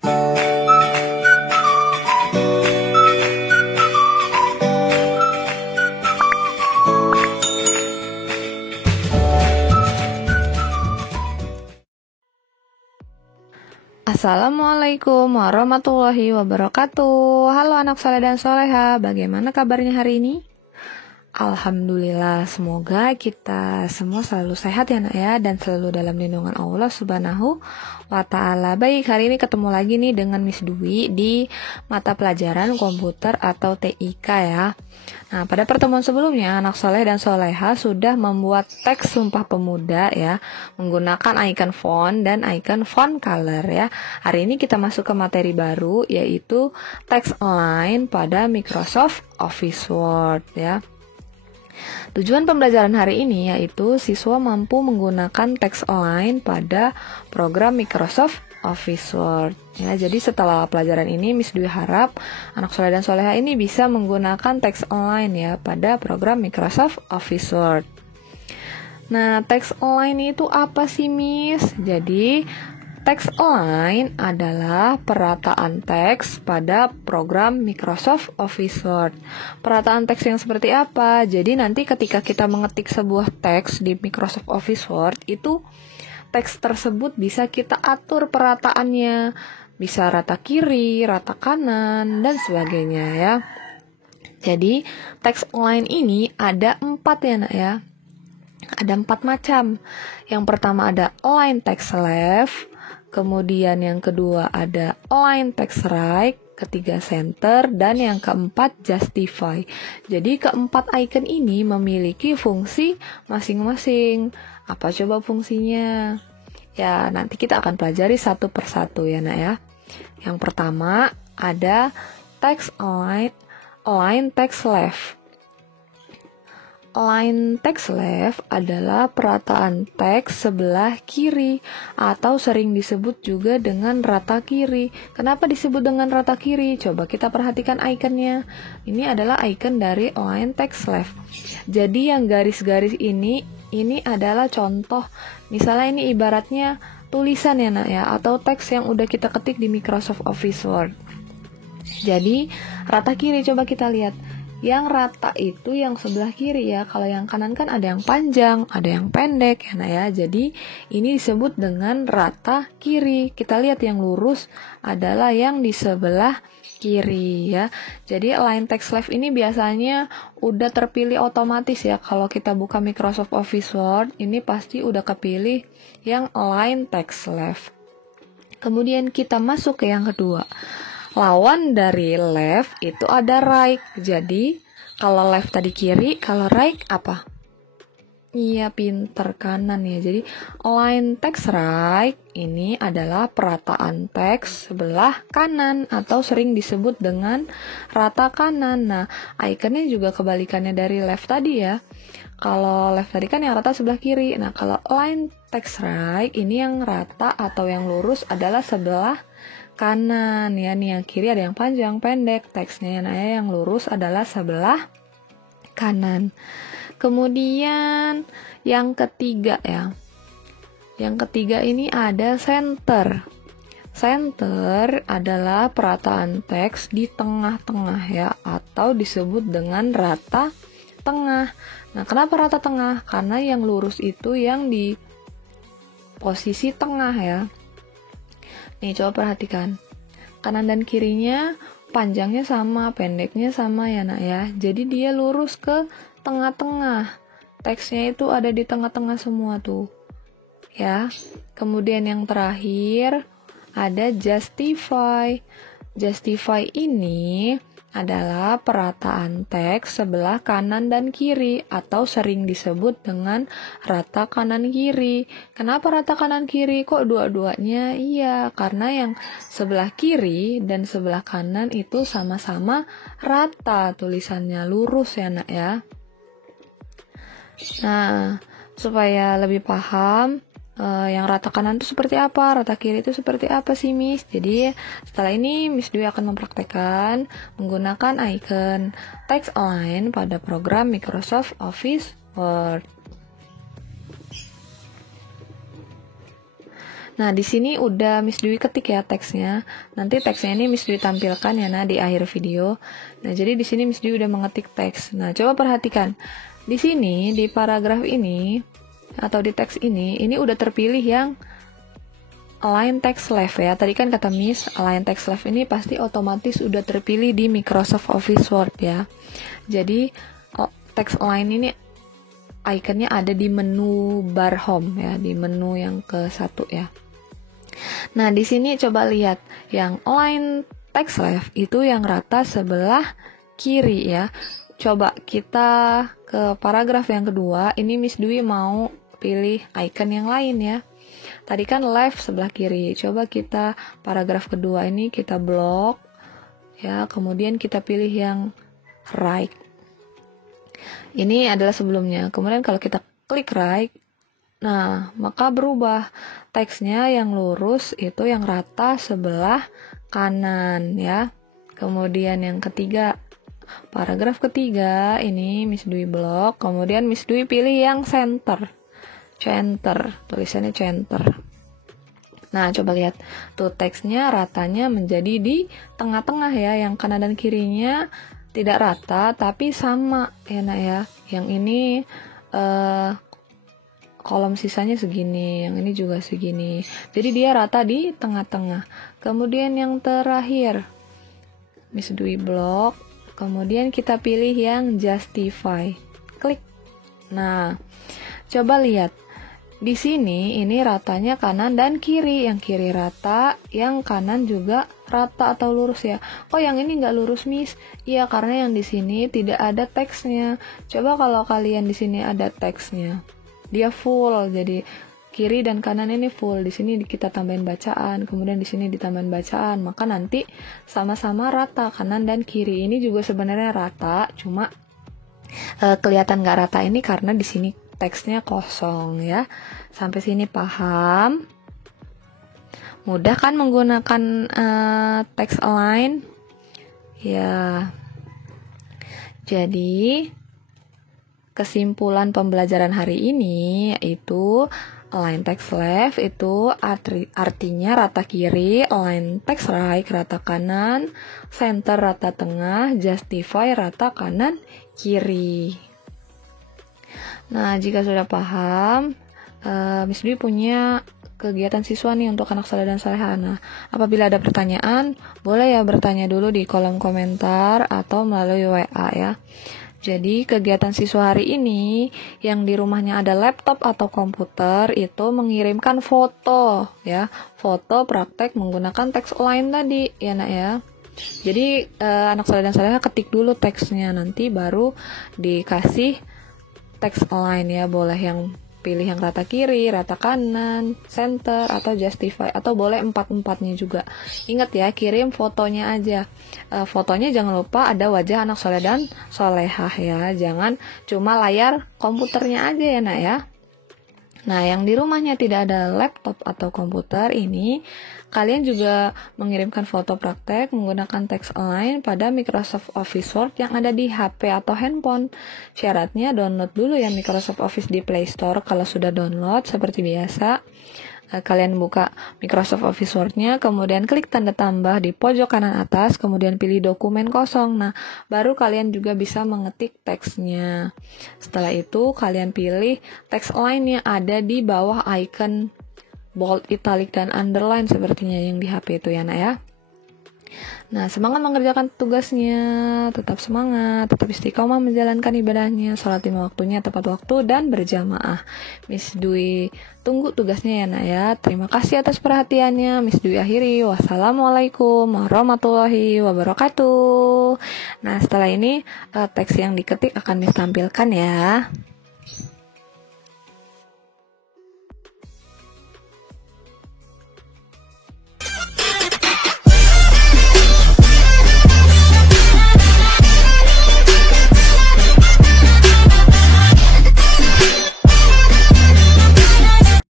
Assalamualaikum warahmatullahi wabarakatuh. Halo anak soleh dan soleha, bagaimana kabarnya hari ini? Alhamdulillah, semoga kita semua selalu sehat ya nak ya, dan selalu dalam lindungan Allah subhanahu wa ta'ala. Baik, hari ini ketemu lagi nih dengan Miss Dwi di mata pelajaran komputer atau TIK ya. Nah, pada pertemuan sebelumnya anak soleh dan soleha sudah membuat teks Sumpah Pemuda ya, menggunakan icon font dan icon font color ya. Hari ini kita masuk ke materi baru, yaitu teks align pada Microsoft Office Word ya. Tujuan pembelajaran hari ini yaitu siswa mampu menggunakan teks align pada program Microsoft Office Word. Ya, jadi setelah pelajaran ini Miss Dwi harap anak soleh dan soleha ini bisa menggunakan teks align ya pada program Microsoft Office Word. Nah, teks align itu apa sih Miss? Jadi teks align adalah perataan teks pada program Microsoft Office Word. Perataan teks yang seperti apa? Jadi nanti ketika kita mengetik sebuah teks di Microsoft Office Word, itu teks tersebut bisa kita atur perataannya. Bisa rata kiri, rata kanan, dan sebagainya ya. Jadi teks align ini ada 4 ya nak ya. Ada 4 macam. Yang pertama ada align text left. Kemudian yang kedua ada align text right, ketiga center, dan yang keempat justify. Jadi keempat icon ini memiliki fungsi masing-masing. Apa coba fungsinya? Ya, nanti kita akan pelajari satu persatu ya nak ya. Yang pertama ada text align text left. Align text left adalah perataan teks sebelah kiri atau sering disebut juga dengan rata kiri. Kenapa disebut dengan rata kiri? Coba kita perhatikan ikonnya. Ini adalah icon dari align text left. Jadi yang garis-garis ini adalah contoh. Misalnya ini ibaratnya tulisan ya nak ya, atau teks yang udah kita ketik di Microsoft Office Word. Jadi rata kiri, coba kita lihat. Yang rata itu yang sebelah kiri ya. Kalau yang kanan kan ada yang panjang, ada yang pendek ya, nah ya. Jadi ini disebut dengan rata kiri. Kita lihat yang lurus adalah yang di sebelah kiri ya. Jadi align text left ini biasanya udah terpilih otomatis ya. Kalau kita buka Microsoft Office Word, ini pasti udah kepilih yang align text left. Kemudian kita masuk ke yang kedua. Lawan dari left itu ada right. Jadi kalau left tadi kiri, kalau right apa? Iya, pinter, kanan ya. Jadi align text right ini adalah perataan teks sebelah kanan atau sering disebut dengan rata kanan. Nah, ikonnya juga kebalikannya dari left tadi ya. Kalau left tadi kan yang rata sebelah kiri. Nah, kalau align text right ini yang rata atau yang lurus adalah sebelah kanan ya. Nih yang kiri ada yang panjang, pendek, teksnya yang lurus adalah sebelah kanan. Kemudian yang ketiga ya. Yang ketiga ini ada center. Center adalah perataan teks di tengah-tengah ya, atau disebut dengan rata tengah. Nah, kenapa rata tengah? Karena yang lurus itu yang di posisi tengah ya. Nih, coba perhatikan. Kanan dan kirinya panjangnya sama, pendeknya sama ya nak ya. Jadi dia lurus ke tengah-tengah. Teksnya itu ada di tengah-tengah semua tuh. Ya. Kemudian yang terakhir ada justify. Justify ini adalah perataan teks sebelah kanan dan kiri atau sering disebut dengan rata kanan kiri. Kenapa rata kanan kiri? Kok dua-duanya? Iya, karena yang sebelah kiri dan sebelah kanan itu sama-sama rata, tulisannya lurus ya nak ya. Nah, supaya lebih paham yang rata kanan itu seperti apa, rata kiri itu seperti apa sih Miss? Jadi setelah ini Miss Dwi akan mempraktekkan menggunakan icon text align pada program Microsoft Office Word. Nah, di sini udah Miss Dwi ketik ya teksnya. Nanti teksnya ini Miss Dwi tampilkan ya di akhir video. Nah, jadi di sini Miss Dwi udah mengetik teks. Nah, coba perhatikan. Di sini di paragraf ini atau di teks ini udah terpilih yang align text left ya. Tadi kan kata Miss, align text left ini pasti otomatis udah terpilih di Microsoft Office Word ya. Jadi text align ini ikonnya ada di menu bar home ya, di menu yang ke-1 ya. Nah, di sini coba lihat yang align text left itu yang rata sebelah kiri ya. Coba kita ke paragraf yang kedua, ini Miss Dwi mau pilih icon yang lain ya. Tadi kan left sebelah kiri. Coba kita paragraf kedua ini kita blok ya, kemudian kita pilih yang right. Ini adalah sebelumnya. Kemudian kalau kita klik right, nah, maka berubah. Teksnya yang lurus itu yang rata sebelah kanan ya. Kemudian yang ketiga, paragraf ketiga ini Miss Dwi blok, kemudian Miss Dwi pilih yang center. Center, tulisannya center. Nah, coba lihat. Tuh teksnya ratanya menjadi di tengah-tengah ya, yang kanan dan kirinya tidak rata tapi sama ya nak ya. Yang ini kolom sisanya segini, yang ini juga segini. Jadi dia rata di tengah-tengah. Kemudian yang terakhir Miss Dwi blok, kemudian kita pilih yang justify. Klik. Nah, coba lihat. Di sini ini ratanya kanan dan kiri. Yang kiri rata, yang kanan juga rata atau lurus ya. Oh, yang ini nggak lurus, Miss. Iya, karena yang di sini tidak ada teksnya. Coba kalau kalian di sini ada teksnya, dia full. Jadi kiri dan kanan ini full. Di sini kita tambahin bacaan, kemudian di sini ditambahin bacaan. Maka nanti sama-sama rata kanan dan kiri. Ini juga sebenarnya rata, cuma kelihatan nggak rata ini karena di sini teksnya kosong ya. Sampai sini paham? Mudah kan menggunakan text align? Ya. Jadi kesimpulan pembelajaran hari ini yaitu align text left itu artinya rata kiri, align text right rata kanan, center rata tengah, justify rata kanan kiri. Nah, jika sudah paham, Miss Dwi punya kegiatan siswa nih untuk anak saleh dan saleha. Nah, apabila ada pertanyaan, boleh ya bertanya dulu di kolom komentar atau melalui WA ya. Jadi, kegiatan siswa hari ini yang di rumahnya ada laptop atau komputer itu mengirimkan foto ya, foto praktek menggunakan teks align tadi ya nak ya. Jadi, anak saleh dan saleha ketik dulu teksnya, nanti baru dikasih text align ya, boleh yang pilih yang rata kiri, rata kanan, center, atau justify, atau boleh 4-4-nya juga. Ingat ya, kirim fotonya aja. Fotonya jangan lupa ada wajah anak soleh dan solehah ya, jangan cuma layar komputernya aja ya nak ya. Nah, yang di rumahnya tidak ada laptop atau komputer ini, kalian juga mengirimkan foto praktek menggunakan text align pada Microsoft Office Word yang ada di HP atau handphone. Syaratnya download dulu ya Microsoft Office di Play Store. Kalau sudah download, seperti biasa, kalian buka Microsoft Office Word-nya, kemudian klik tanda tambah di pojok kanan atas, kemudian pilih dokumen kosong. Nah, baru kalian juga bisa mengetik teksnya. Setelah itu, kalian pilih text align yang ada di bawah icon bold, italic, dan underline sepertinya yang di HP itu ya nak ya. Nah, semangat mengerjakan tugasnya, tetap semangat, tetap istiqomah menjalankan ibadahnya, sholat 5 waktunya tepat waktu dan berjamaah. Miss Dwi tunggu tugasnya ya nak ya. Terima kasih atas perhatiannya. Miss Dwi akhiri. Wassalamualaikum warahmatullahi wabarakatuh. Nah, setelah ini teks yang diketik akan Miss tampilkan ya.